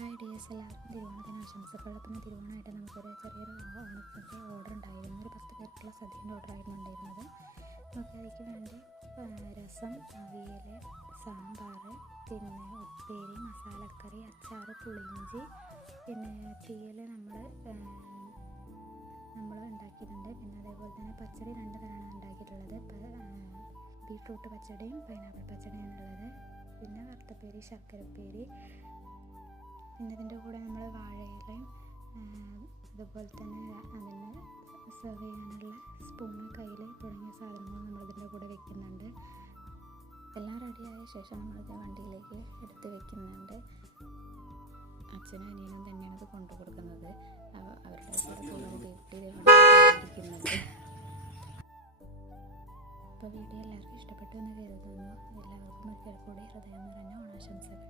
Hi dears, എല്ലാവർക്കും തിരുവോണത്തിന് ആശംസകൾ. പിന്നെ തിരുവോണമായിട്ട് നമുക്കൊരു ചെറിയൊരു ഓണത്തിൻ്റെ ഓർഡർ ഉണ്ടായിരുന്നു. ഒരു 10 പേർക്കുള്ള സദ്യൻ്റെ ഓർഡർ ആയിരുന്നു ഉണ്ടായിരുന്നത്. നമുക്ക് അതിലേക്ക് വേണ്ടി രസം, അവിയൽ, സാമ്പാർ, പിന്നെ ഉപ്പേരി, മസാലക്കറി, അച്ചാർ, പുളിയിഞ്ചി, പിന്നെ തീയൽ നമ്മൾ ഉണ്ടാക്കിയിട്ടുണ്ട്. പിന്നെ അതേപോലെ തന്നെ പച്ചടി 2 തരമാണ് ഉണ്ടാക്കിയിട്ടുള്ളത്. ബീട്രൂട്ട് പച്ചടിയും പൈനാപ്പിൾ പച്ചടിയാണുള്ളത്. പിന്നെ വറുത്തപ്പേരി, ശർക്കരപ്പേരി, പിന്നെ ഇതിൻ്റെ കൂടെ നമ്മൾ വാഴയിലയും അതുപോലെ തന്നെ അതിന് സെർവ് ചെയ്യാനുള്ള സ്പൂണ്, കയ്യിൽ തുടങ്ങിയ സാധനങ്ങൾ നമ്മളിതിൻ്റെ കൂടെ വെക്കുന്നുണ്ട്. എല്ലാം റെഡിയായ ശേഷം നമ്മളിത് വണ്ടിയിലേക്ക് എടുത്ത് വെക്കുന്നുണ്ട്. അച്ഛനും അനിയനും തന്നെയാണ് ഇത് കൊണ്ടു കൊടുക്കുന്നത്. അവരുടെ കൂടെ ഇരിക്കുന്നത്. അപ്പോൾ വീഡിയോ എല്ലാവർക്കും ഇഷ്ടപ്പെട്ടു എന്ന് കരുതുന്നു. എല്ലാവർക്കും ഒരിക്കൽ കൂടി ഹൃദയം നിറഞ്ഞ ഓണാശംസകൾ.